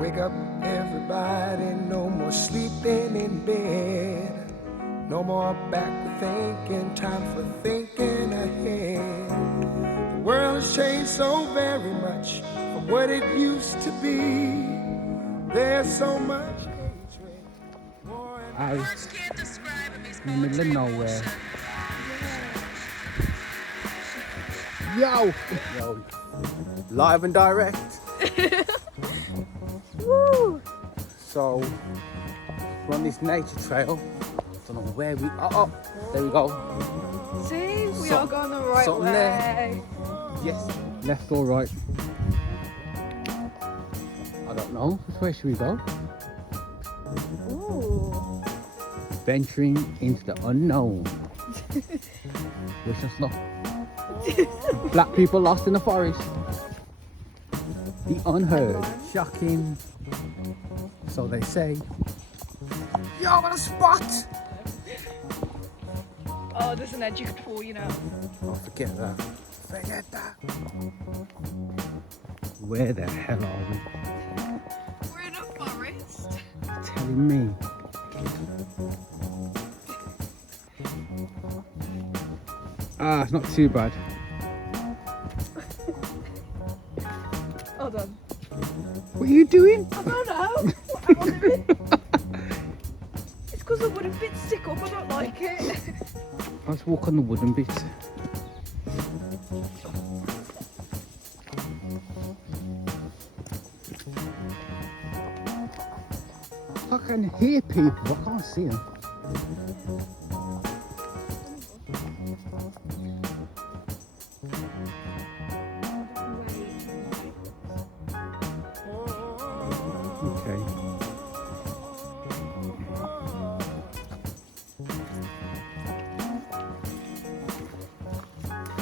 Wake up, everybody, no more sleeping in bed. No more backward thinking, time for thinking ahead. The world has changed so very much from what it used to be. There's so much hatred, war and Out in the middle of nowhere. Yo! Yo. Live and direct. Woo! So, we're on this nature trail. Don't know where we are. Oh, there we go. See, we are going the right something way. there. Yes. Left or right? I don't know. Which way should we go? Ooh. Venturing into the unknown. Wish us luck. Black people lost in the forest. The unheard. Shocking. So they say. Yo, what a spot! Oh, there's an edge you could fall, you know. Oh, forget that. Forget that. Where the hell are we? We're in a forest. Telling me. Ah, it's not too bad. Hold on. What are you doing? I don't know. What am I doing? It's because the wooden bits stick up. I don't like it. Let's walk on the wooden bits. I can hear people, I can't see them. Okay.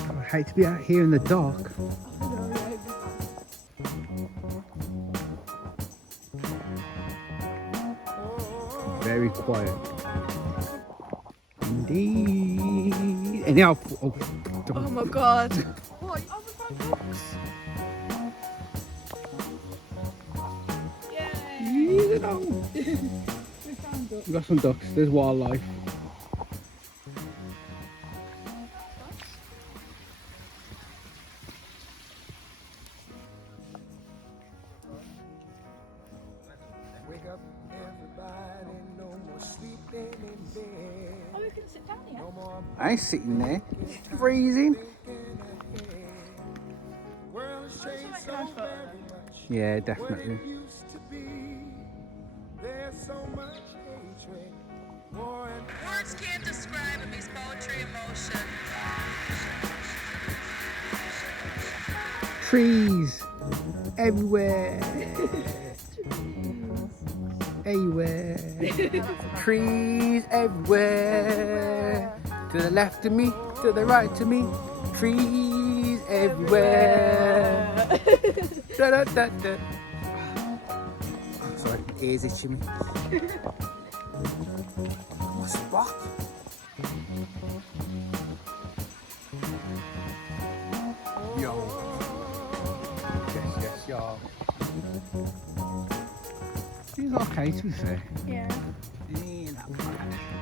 I hate to be out here in the dark. Very quiet. Indeed. And now, oh, Oh my god. What? Oh, we found ducks. Yay. you know. We found ducks. We got some ducks. There's wildlife. wake up, everybody, no more sleeping in bed. Oh, we can sit down here. No more I ain't sitting there. It's freezing. thinking ahead. World has changed so nice photo. very much. Yeah, What definitely. it used to be. There's so much hatred, war and Words can't describe it, means poetry in motion. Trees everywhere. Everywhere. Trees everywhere. To the left of me, to the right of me. Trees everywhere. Da, da, da, da. Sorry, my ears itching me. What a spot. Yo. Yes, y'all. He's okay, to be fair. Yeah. Ain't that bad.